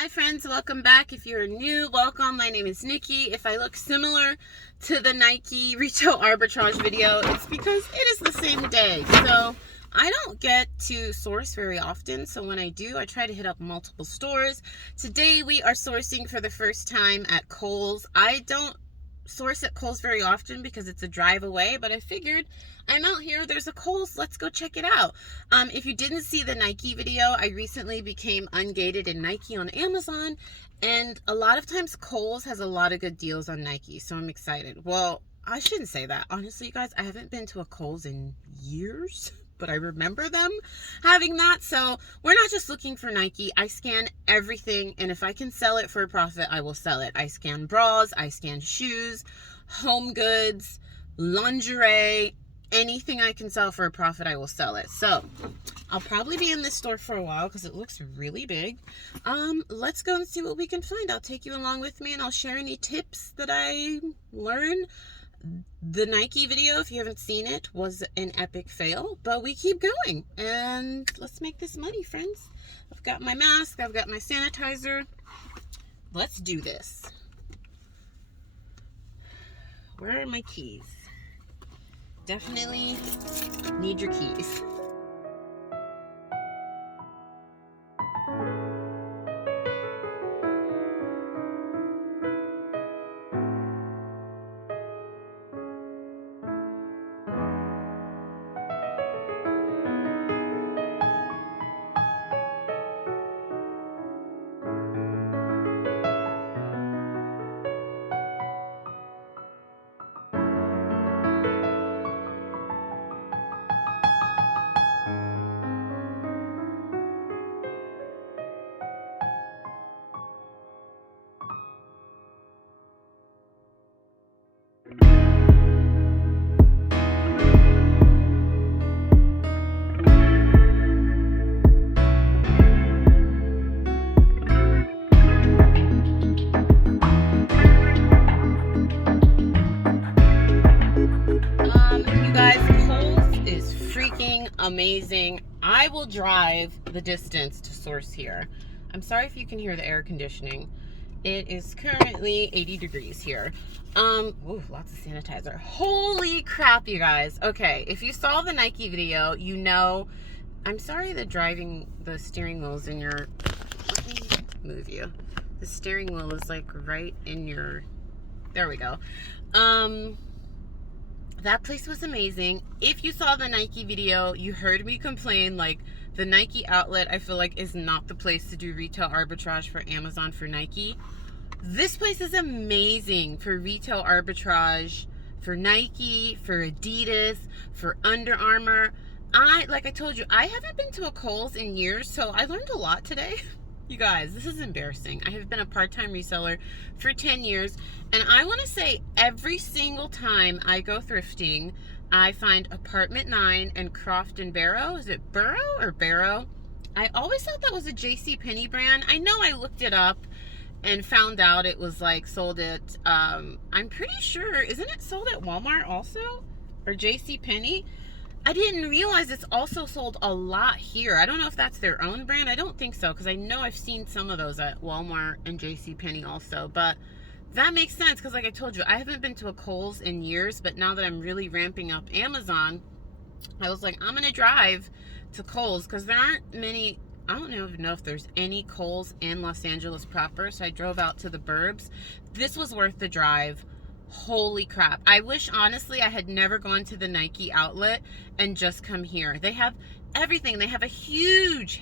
Hi friends, welcome back. If you're new, welcome. My name is Nikki. If I look similar to the Nike retail arbitrage video, it's because it is the same day. So I don't get to source very often. So when I do, I try to hit up multiple stores. Today we are sourcing for the first time at Kohl's. I don't source at Kohl's very often because it's a drive away, but I figured I'm out here, there's a Kohl's, let's go check it out. If you didn't see the Nike video, I recently became ungated in Nike on Amazon, and a lot of times Kohl's has a lot of good deals on Nike, so I'm excited. Well, I shouldn't say that. Honestly, you guys, I haven't been to a Kohl's in years, but I remember them having that. So we're not just looking for Nike. I scan everything, and if I can sell it for a profit, I will sell it. I scan bras, I scan shoes, home goods, lingerie, anything I can sell for a profit, I will sell it. So I'll probably be in this store for a while because it looks really big. Let's go and see what we can find. I'll take you along with me and I'll share any tips that I learned. The Nike video, if you haven't seen it, was an epic fail, but we keep going and let's make this money, friends. I've got my mask, I've got my sanitizer. Let's do this. Where are my keys? Definitely need your keys. Amazing. I will drive the distance to source here. I'm sorry if you can hear the air conditioning. It is currently 80 degrees here. Ooh, lots of sanitizer. Holy crap, you guys. Okay, if you saw the Nike video, you know, I'm sorry the steering wheel is in your, let me move you. The steering wheel is like right in your, there we go. That place was amazing. If you saw the Nike video, you heard me complain, like, the Nike outlet, I feel like, is not the place to do retail arbitrage for Amazon for Nike. This place is amazing for retail arbitrage for Nike, for Adidas, for Under Armour. Like I told you, I haven't been to a Kohl's in years, so I learned a lot today. You guys, this is embarrassing. I have been a part-time reseller for 10 years, and I want to say every single time I go thrifting, I find Apartment 9 and Croft and Barrow. Is it Burrow or Barrow? I always thought that was a JCPenney brand. I know I looked it up and found out it was like sold at, I'm pretty sure, isn't it sold at Walmart also? Or JCPenney? I didn't realize it's also sold a lot here. I don't know if that's their own brand. I don't think so, because I know I've seen some of those at Walmart and JCPenney also. But that makes sense, because like I told you, I haven't been to a Kohl's in years, but now that I'm really ramping up Amazon, I was like, I'm going to drive to Kohl's, because there aren't many, I don't even know if there's any Kohl's in Los Angeles proper, so I drove out to the burbs. This was worth the drive. Holy crap. I wish, honestly, I had never gone to the Nike outlet and just come here. They have everything. They have a huge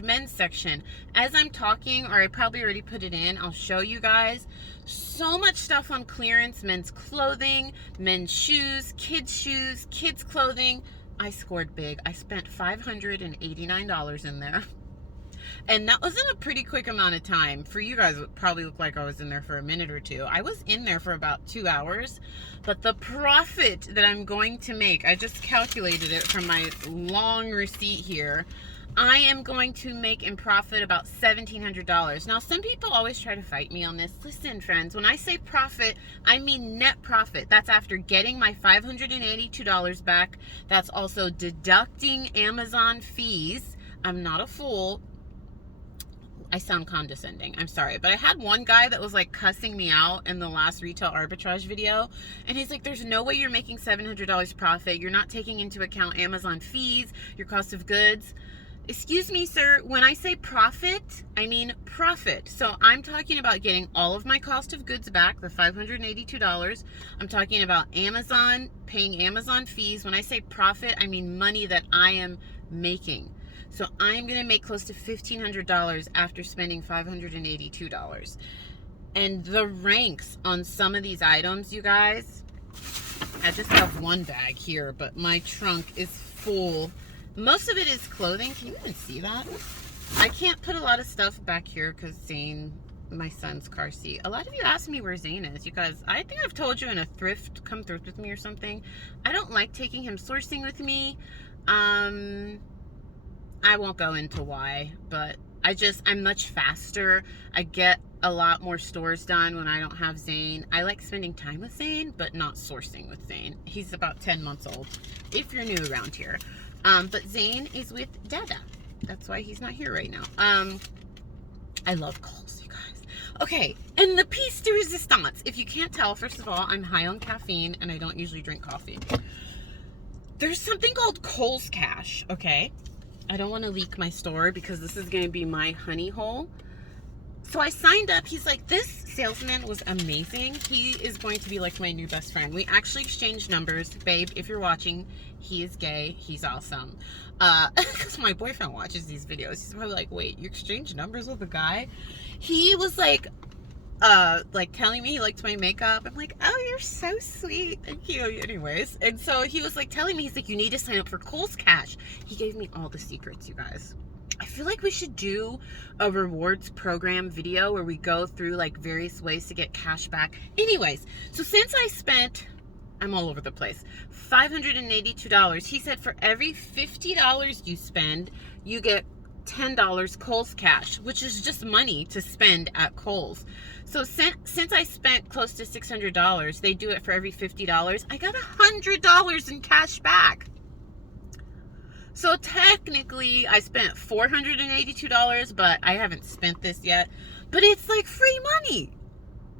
men's section. As I'm talking, or I probably already put it in, I'll show you guys. So much stuff on clearance. Men's clothing, men's shoes, kids clothing. I scored big. I spent $589 in there. And that was in a pretty quick amount of time. For you guys, it would probably look like I was in there for a minute or two. I was in there for about 2 hours. But the profit that I'm going to make, I just calculated it from my long receipt here. I am going to make in profit about $1,700. Now, some people always try to fight me on this. Listen, friends, when I say profit, I mean net profit. That's after getting my $582 back. That's also deducting Amazon fees. I'm not a fool. I sound condescending. I'm sorry. But I had one guy that was like cussing me out in the last retail arbitrage video. And he's like, there's no way you're making $700 profit. You're not taking into account Amazon fees, your cost of goods. Excuse me, sir. When I say profit, I mean profit. So I'm talking about getting all of my cost of goods back, the $582. I'm talking about Amazon, paying Amazon fees. When I say profit, I mean money that I am making. So I'm going to make close to $1,500 after spending $582. And the ranks on some of these items, you guys, I just have one bag here, but my trunk is full. Most of it is clothing. Can you even see that? I can't put a lot of stuff back here because Zane, my son's car seat. A lot of you ask me where Zane is. You guys, I think I've told you in a thrift, come thrift with me or something. I don't like taking him sourcing with me. I won't go into why, but I'm much faster. I get a lot more stores done when I don't have Zane. I like spending time with Zane, but not sourcing with Zane. He's about 10 months old, if you're new around here. But Zane is with Dada. That's why he's not here right now. I love Kohl's, you guys. Okay, and the piece de resistance. If you can't tell, first of all, I'm high on caffeine, and I don't usually drink coffee. There's something called Kohl's Cash, okay? I don't want to leak my store because this is going to be my honey hole. So I signed up. He's like, this salesman was amazing. He is going to be like my new best friend. We actually exchanged numbers. Babe, if you're watching, he is gay. He's awesome. Because my boyfriend watches these videos. He's probably like, wait, you exchanged numbers with a guy? He was like telling me he liked my makeup. I'm like, oh, you're so sweet. Thank you. Anyways. And so he was like telling me, he's like, you need to sign up for Kohl's Cash. He gave me all the secrets, you guys. I feel like we should do a rewards program video where we go through like various ways to get cash back. Anyways, so since I spent, I'm all over the place, $582, he said for every $50 you spend, you get $10 Kohl's Cash, which is just money to spend at Kohl's. So since I spent close to $600, they do it for every $50. I got $100 in cash back. So technically I spent $482, but I haven't spent this yet. But it's like free money.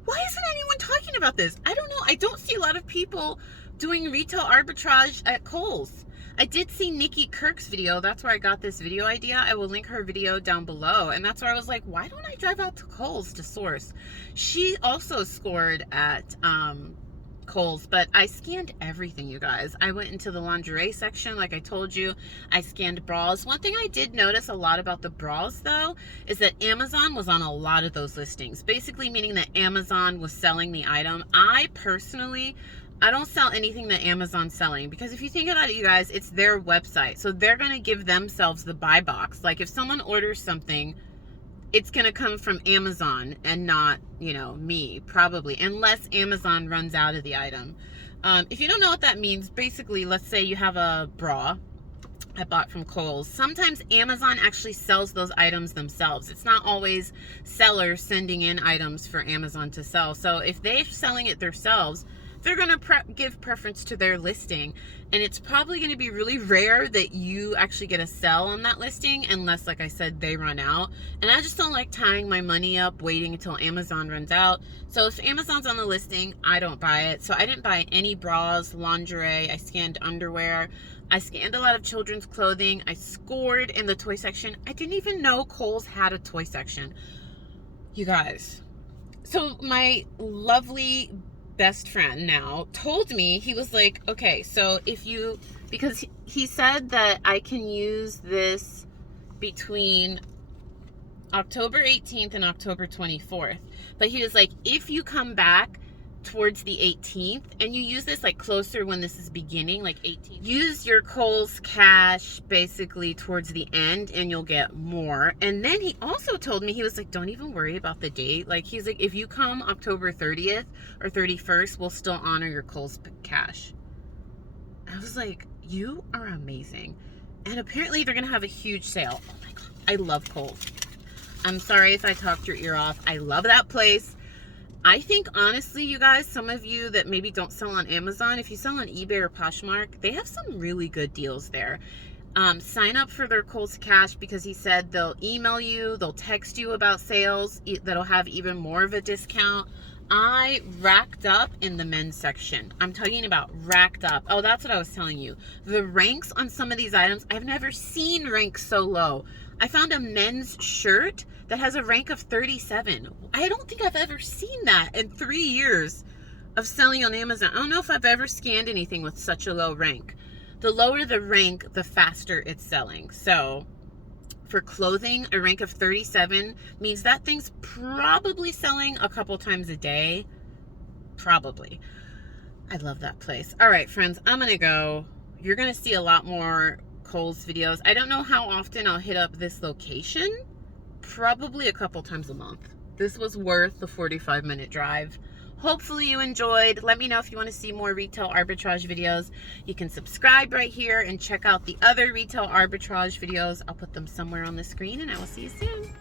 Why isn't anyone talking about this? I don't know. I don't see a lot of people doing retail arbitrage at Kohl's. I did see Nikki Kirk's video. That's where I got this video idea. I will link her video down below. And that's where I was like, why don't I drive out to Kohl's to source? She also scored at Kohl's, but I scanned everything, you guys. I went into the lingerie section, like I told you. I scanned bras. One thing I did notice a lot about the bras, though, is that Amazon was on a lot of those listings. Basically meaning that Amazon was selling the item. I personally, I don't sell anything that Amazon's selling, because if you think about it, you guys, it's their website. So they're going to give themselves the buy box. Like if someone orders something, it's going to come from Amazon and not, you know, me, probably, unless Amazon runs out of the item. If you don't know what that means, basically, let's say you have a bra I bought from Kohl's. Sometimes Amazon actually sells those items themselves. It's not always sellers sending in items for Amazon to sell. So if they're selling it themselves, they're going to give preference to their listing. And it's probably going to be really rare that you actually get a sell on that listing unless, like I said, they run out. And I just don't like tying my money up waiting until Amazon runs out. So if Amazon's on the listing, I don't buy it. So I didn't buy any bras, lingerie. I scanned underwear. I scanned a lot of children's clothing. I scored in the toy section. I didn't even know Kohl's had a toy section. You guys. So my lovely best friend now told me, he was like, okay, so if you, because he said that I can use this between October 18th and October 24th, but he was like, if you come back towards the 18th and you use this like closer when this is beginning, like 18th, use your Kohl's Cash basically towards the end and you'll get more. And then he also told me, he was like, don't even worry about the date. Like he's like, if you come October 30th or 31st, we'll still honor your Kohl's Cash. I was like, you are amazing. And apparently they're gonna have a huge sale. Oh my god, I love Kohl's. I'm sorry if I talked your ear off. I love that place. I think, honestly, you guys, some of you that maybe don't sell on Amazon, if you sell on eBay or Poshmark, they have some really good deals there. Sign up for their Kohl's Cash, because he said they'll email you, they'll text you about sales that'll have even more of a discount. I racked up in the men's section. I'm talking about racked up. Oh, that's what I was telling you. The ranks on some of these items, I've never seen ranks so low. I found a men's shirt that has a rank of 37. I don't think I've ever seen that in 3 years of selling on Amazon. I don't know if I've ever scanned anything with such a low rank. The lower the rank, the faster it's selling. So for clothing, a rank of 37 means that thing's probably selling a couple times a day. Probably. I love that place. All right, friends, I'm going to go. You're going to see a lot more Kohl's videos. I don't know how often I'll hit up this location. Probably a couple times a month. This was worth the 45-minute drive. Hopefully you enjoyed. Let me know if you want to see more retail arbitrage videos. You can subscribe right here and check out the other retail arbitrage videos. I'll put them somewhere on the screen, and I will see you soon.